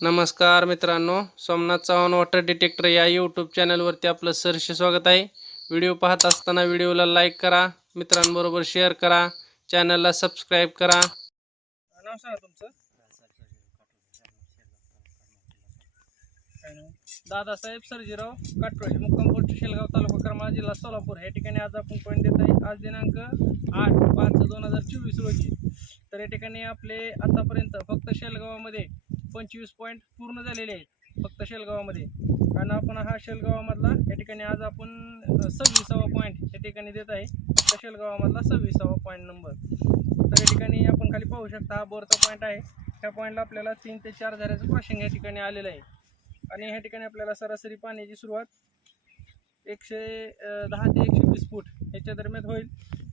नमस्कार मित्रांनो Somnath Chavan water detector या यूट्यूब चॅनलवरती आपलं सरसे स्वागत आहे. व्हिडिओ पाहत असताना व्हिडिओला लाईक करा मित्रांबरोबर शेअर करा चॅनलला सबस्क्राईब करा. नाव सांगा तुमचं. दादासाहेब सर्जीराव काटोळे मुक्काम पोस्ट शेलगाव तालुका करमाळा जिल्हा सोलापूर. या ठिकाणी आज आपण पॉईंट देत आहे. आज दिनांक आठ पाच दोन हजार चोवीस रोजी. तर या ठिकाणी आपले आतापर्यंत फक्त शेलगावामध्ये पंचवीस पॉईंट पूर्ण झालेले आहेत फक्त शेलगावामध्ये. आणि आपण हा शेलगावामधला या ठिकाणी आज आपण सव्वीसावा पॉईंट या ठिकाणी देत आहे. फक्त शेलगावामधला सव्वीसावा पॉईंट नंबर तर या ठिकाणी आपण खाली पाहू शकता हा बोरचा पॉईंट आहे. ह्या पॉईंटला आपल्याला तीन ते चार झाल्याचं क्रॉशिंग या ठिकाणी आलेलं आहे. आणि ह्या ठिकाणी आपल्याला सरासरी पाण्याची सुरुवात एकशे दहा ते एकशे वीस फूट याच्या दरम्यान होईल.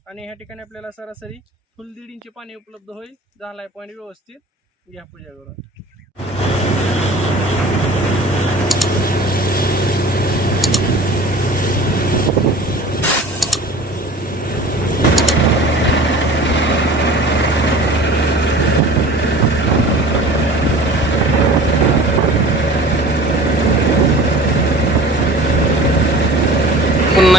आणि ह्या ठिकाणी आपल्याला सरासरी फुल दीड इंची पाणी उपलब्ध होईल. झाला आहे पॉईंट व्यवस्थित. घ्या पूजा करून